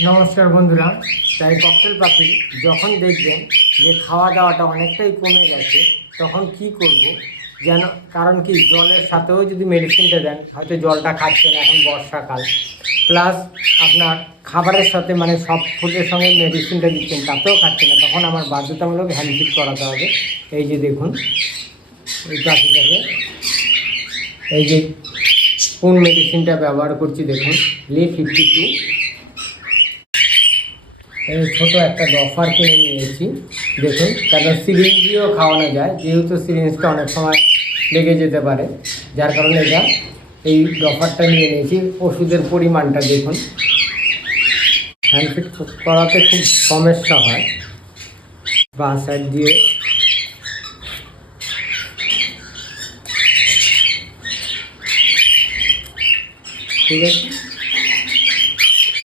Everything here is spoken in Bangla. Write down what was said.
নমস্কার বন্ধুরা। তাই ককটেল পাখি যখন দেখবেন যে খাওয়া দাওয়াটা অনেকটাই কমে গেছে, তখন কি করব যেন, কারণ কি জলের সাথেও যদি মেডিসিনটা দেন, হয়তো জলটা খাচ্ছে না, এখন বর্ষাকাল, প্লাস আপনার খাবারের সাথে মানে সব ফুডের সঙ্গে মেডিসিনটা দিচ্ছেন, তাতেও খাচ্ছে না, তখন আমার বাধ্যতামূলক হ্যান্ডফিড করাতে হবে। এই যে দেখুন এই পাখিটাকে, এই যে কোন মেডিসিনটা ব্যবহার করছি দেখুন, Li52। এই ছোটো একটা ডফার কিনে নিয়েছি দেখুন, কারণ সিরিঞ্জ দিয়েও খাওয়ানো যায়, যেহেতু সিরিঞ্জটা অনেক সময় লেগে যেতে পারে, যার কারণে এটা এই ডফারটা নিয়ে নিয়েছি। ওষুধের পরিমাণটা দেখুন, হ্যান্ডফিট করাতে খুব সমস্যা হয়। বাঁ সাইড দিয়ে ঠিক আছে।